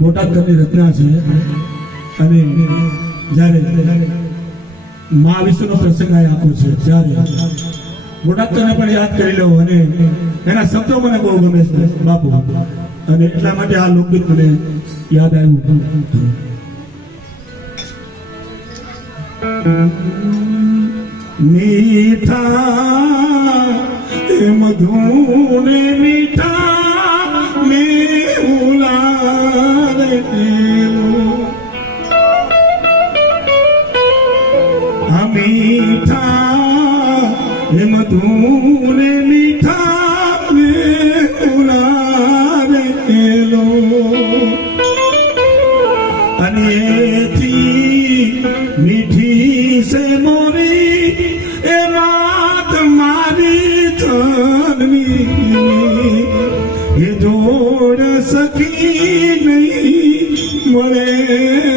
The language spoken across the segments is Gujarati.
બોટાદ કરની રચના છે. અને જ્યારે મા વિષ્ણુનો પ્રસંગ આ આપ્યો છે, ત્યારે બોટાદ કરને પણ યાદ કરી લઉં અને એના શબ્દો મને બહુ ગમે છે, બાપુ. અને એટલા માટે આ લોકગીત મને યાદ આવ્યું. મીઠા મધુને મીઠા મારી જોડ સખી નહીં મળે.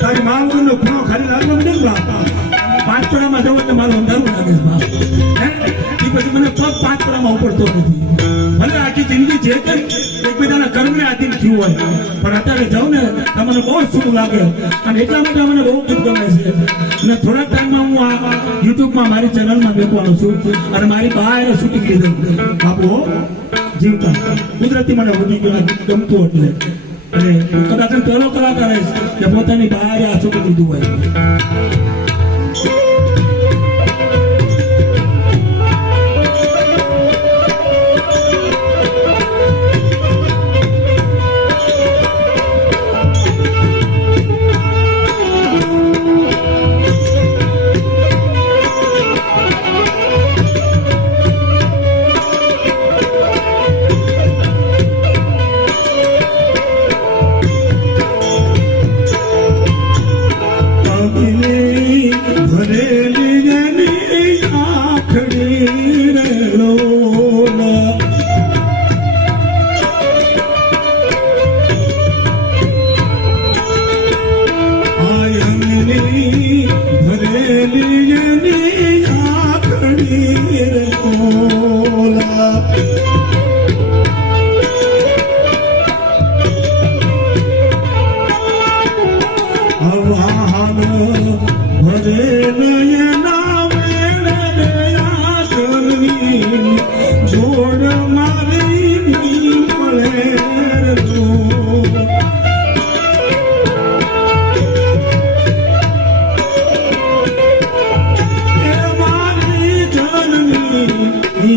તારી મા વગરનો ખૂણો ખાલી લાગવા મને બા પાંચ પડામાં જવું એટલે મારું અંધારું લાગે છે એ પછી મને પગ પાંચ ઉપડતો નથી. ભલે આખી જિંદગી જે કઈ એકબીજાના કર્મને આધીન થયું હોય, પણ અત્યારે જાઉં ને તો મને બહુ સુખ લાગે. અને એટલા માટે મને બહુ દુઃખ ગમે છે. અને થોડાક ટાઈમમાં હું આ યુટ્યુબમાં મારી ચેનલમાં બેસવાનો છું અને મારી બહાર શૂટિંગ લીધું બાપુ જીવતા. કુદરતી મને વધી ગયું ગમતું એટલે. કદાચ પહેલો કલાકાર કે પોતાની બહાર આ શૂટિંગ લીધું હોય.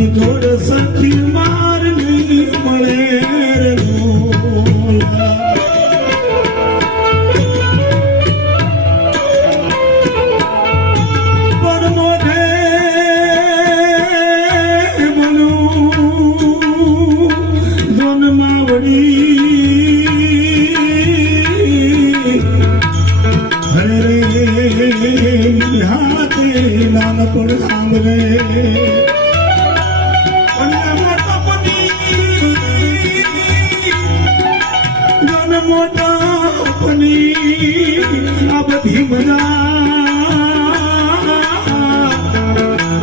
थोडस फिरमा મોટાપની આ બધી મજા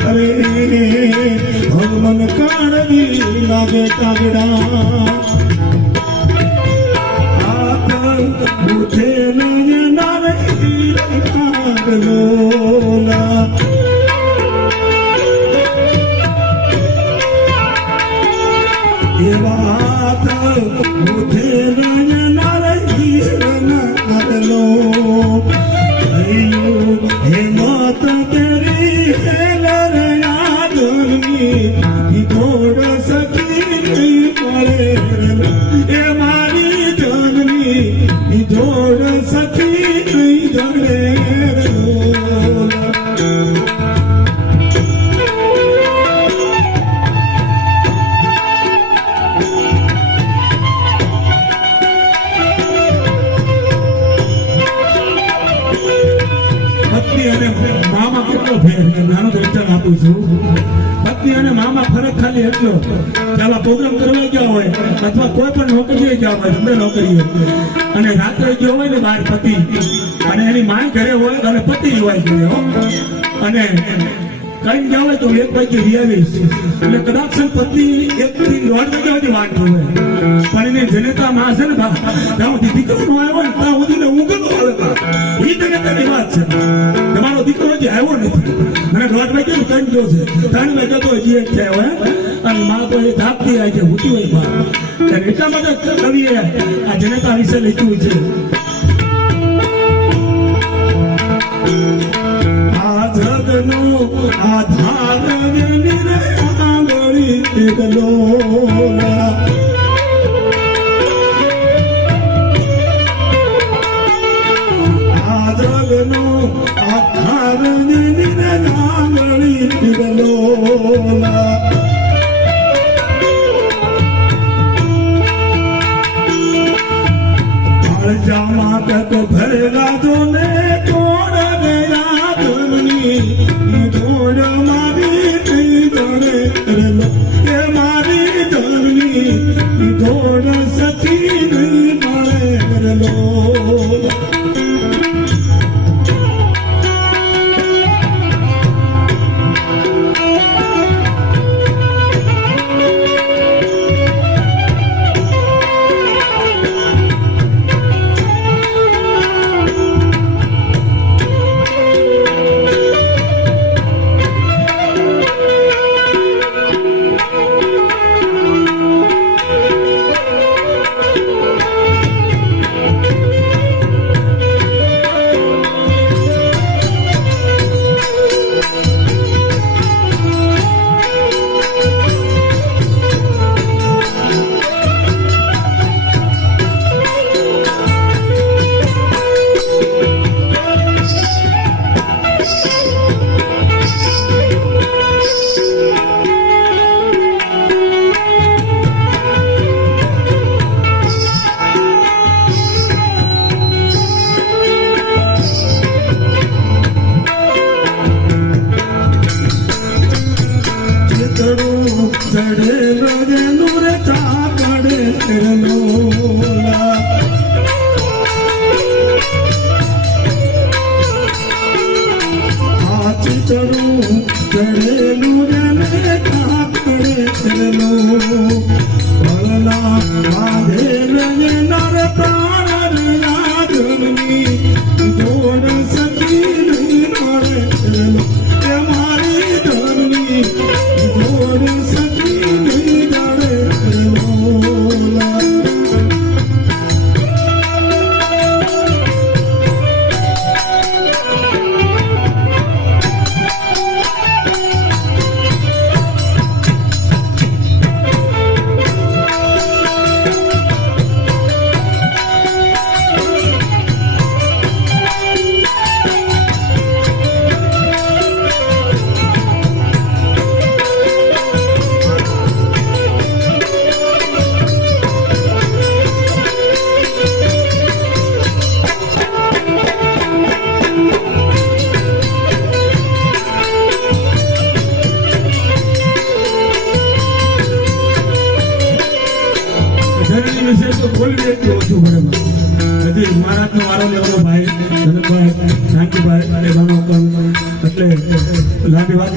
અરે ભગવાન કાળવી લાગે કાગડા. ઉઠે રે કાગલોલા એ ઉઠે નોકરીએ ગયા હોય તમને હોય અને રાત્રે ગયો હોય ને બહાર પતિ, અને એની માય ઘરે હોય અને પતિ હોય ઘરે અને કઈ ગયા હોય તો એક પૈકી રિયાવીશ એટલે કદાચ પત્ની એક થી દોઢ વાગ્યા સુધી વાટ જોવે. પણ એને જનેતા માં છે ને બા, ત્યાં સુધી દીકરો આવ્યો ને ત્યાં સુધી ને ઊંઘ આવે બા. એ જનેતાની વાત છે. તમારો દીકરો હજી આવ્યો નથી. મને દોઢ વાગ્યા ને કઈ ગયો છે. ત્રણ વાગ્યા તો હજી એક થયા હોય અને માં તો એ ધાપતી આવી છે ઉઠી હોય બા. એટલા માટે કવિએ આ જનતા વિશે લખ્યું છે. જગનો આધાર આંગળી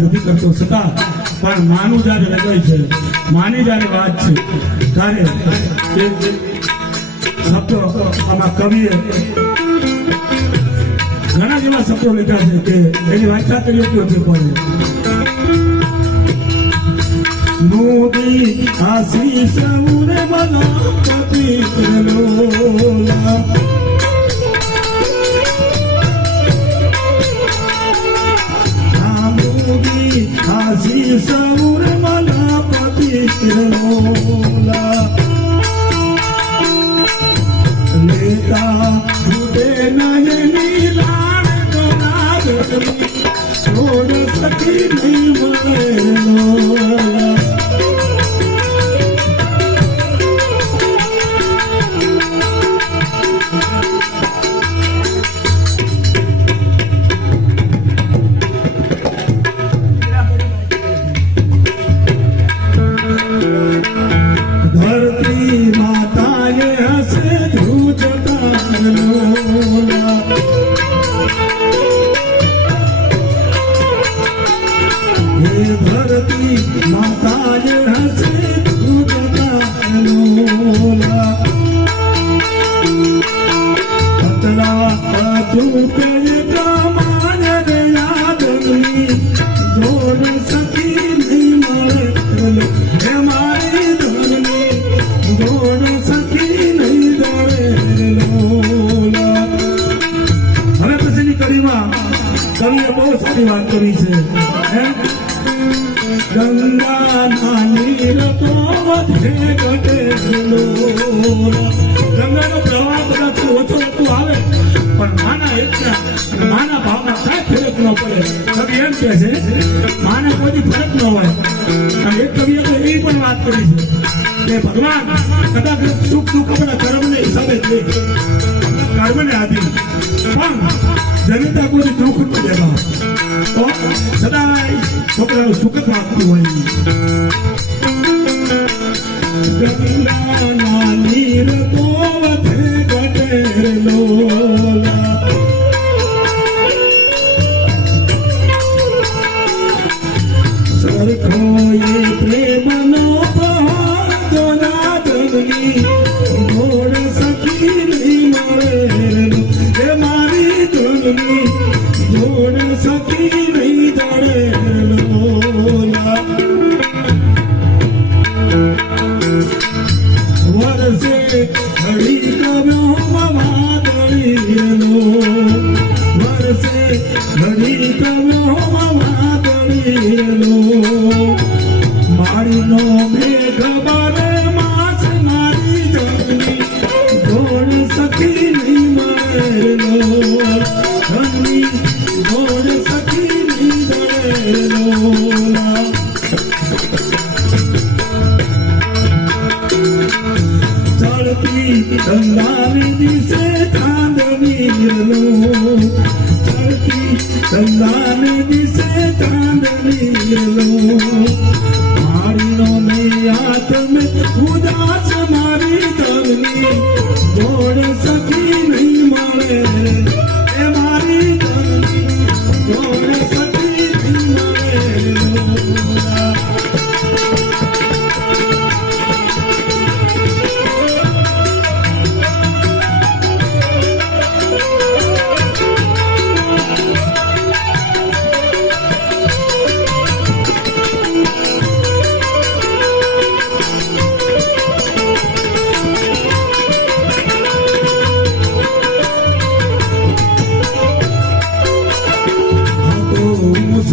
નથી કરતો છતાં, પણ માનું જ્યારે લગાય છે, માની જ્યારે વાત છે, ત્યારે શબ્દો આમાં કવિએ ઘણા જેવા શબ્દો લીધા છે કે એની વાંચા કરી એટલી છે પણ આશીષ ઉરે મના પવિત્ર મોદી સૌર મના પવિત્ર લોલા લેતા ઉડે નયની લાડ તો નાગરની છોડ સખી નહીં કહે છે માને કોઈ ફરક ન હોય. અને એક કવિએ તો એવી પણ વાત કરી છે કે ભગવાન, કદાચ સુખ દુઃખ આપણા કર્મને હિસાબે જ લે કર્મને આધીન. પણ જનતા કોઈ દુઃખ ન દેવા. તો સદાય છોકરાનું સુખ જ આપતું હોય. ગંગા નાની રતો વધે.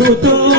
Tudo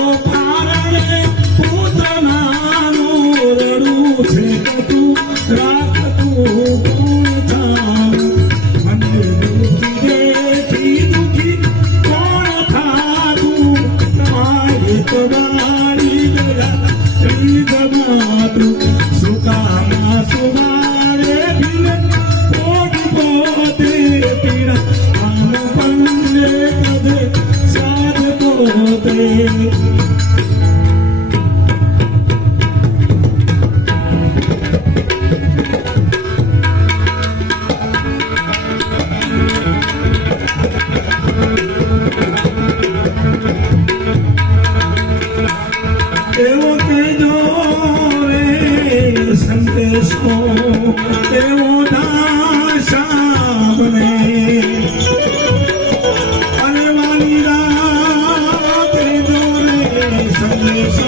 Deus.